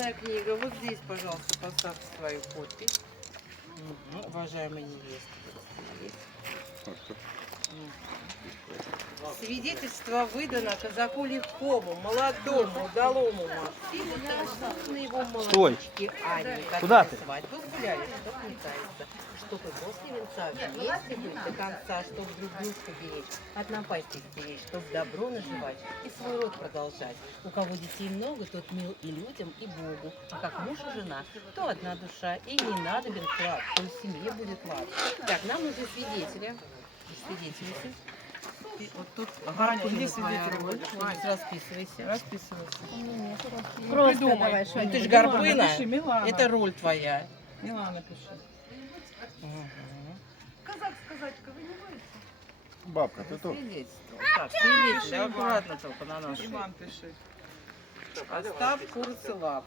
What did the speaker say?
Крестная книга. Вот здесь, пожалуйста, поставьте свою подпись. Уважаемые невесты. Свидетельство выдано казаку легкому, молодому, удалому Максиму, на его молодочке Анне, Куда ты? свадьбу гуляли, чтоб не каяться, чтобы после венца вместе быть до конца, чтоб друг дружку беречь, от напасти стеречь, чтоб добро наживать и свой род продолжать. У кого детей много, тот мил и людям, и Богу, а как муж и жена, то одна душа, и не надобен клад, то в семье будет лад. Так, нам нужны свидетели. Свидетельницы. Вот тут Ваня, где свидетели будешь? Расписывайся. Расписывайся. Просто Придумай. давай что-нибудь. Ты ж Гарпына. Напиши, Милана. Это роль твоя. Милана пиши. Казак сказать-ка вы не будете? Бабка, ты тут? Свидетельство. Так, свидетель, аккуратно только на нас. Иван пиши. Остап Курцелак.